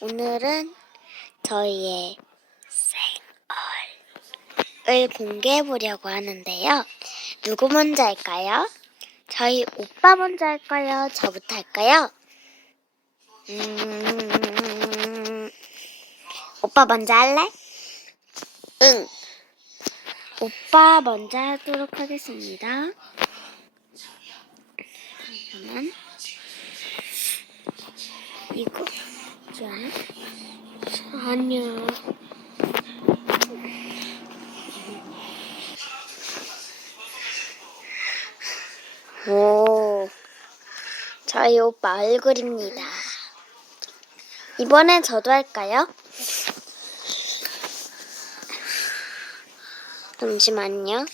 오늘은 저희의 생얼을 공개해 보려고 하는데요. 누구 먼저 할까요? 저희 오빠 먼저 할까요? 저부터 할까요? 음, 오빠 먼저 할래? 응. 오빠 먼저 하도록 하겠습니다. 잠깐만. 이거 지 않아? 아니야. 오, 저희 오빠 얼굴입니다. 이번엔 저도 할까요? 잠시만요.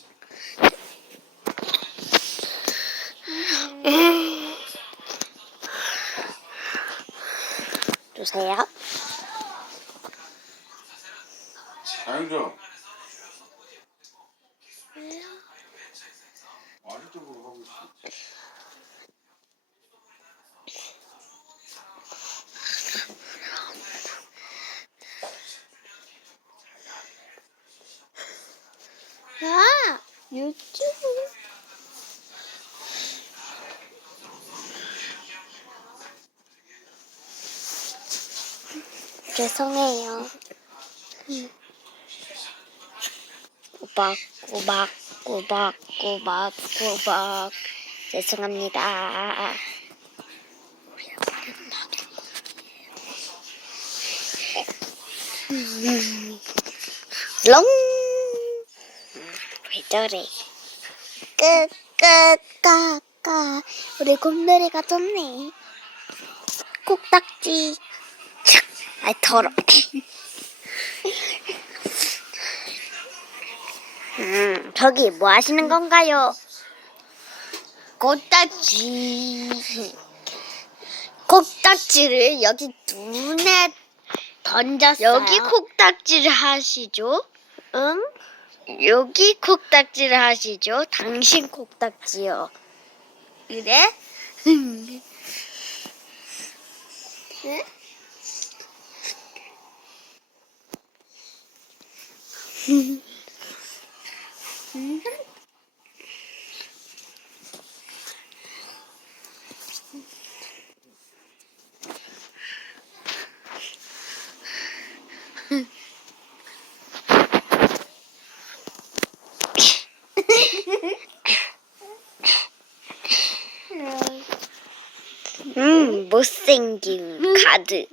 주세요. 다행이죠. 아직도 그거 하고 있어. 아, 유튜브. 죄송해요. 음. 꼬박, 꼬박, 꼬박, 꼬박, 꼬박. 죄송합니다. 음. 롱! 왜 저래? 끝, 끝, 까, 까. 우리 곰돌이가 좋네. 콕딱지. 촥. 아이, 더러. 음, 저기 뭐 하시는 건가요? 콕딱지. 콕딱지를 여기 눈에 던졌어요. 여기 콕딱지를 하시죠? 응? 여기 콕딱지를 하시죠? 당신 콕딱지요. 그래? 응? 음, 못생김 가득.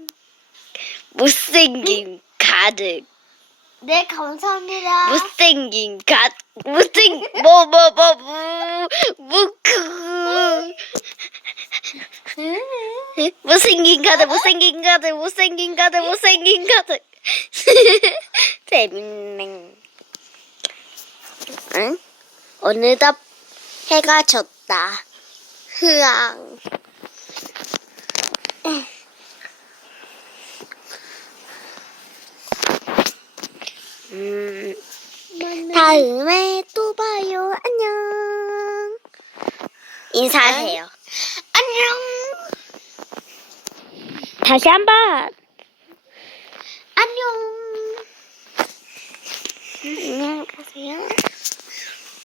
못생김 가득. 네, 감사합니다. 못생김 가 못생 뭐뭐뭐 무크 못생긴 가득 못생긴 가득 못생긴 가득 못생긴 가득 재밌네 응? 어느덧 해가 졌다. 흐앙. 음, 다음에 또 봐요. 안녕. 인사하세요. 안녕. 다시 한 번 안녕. 안녕히 가세요.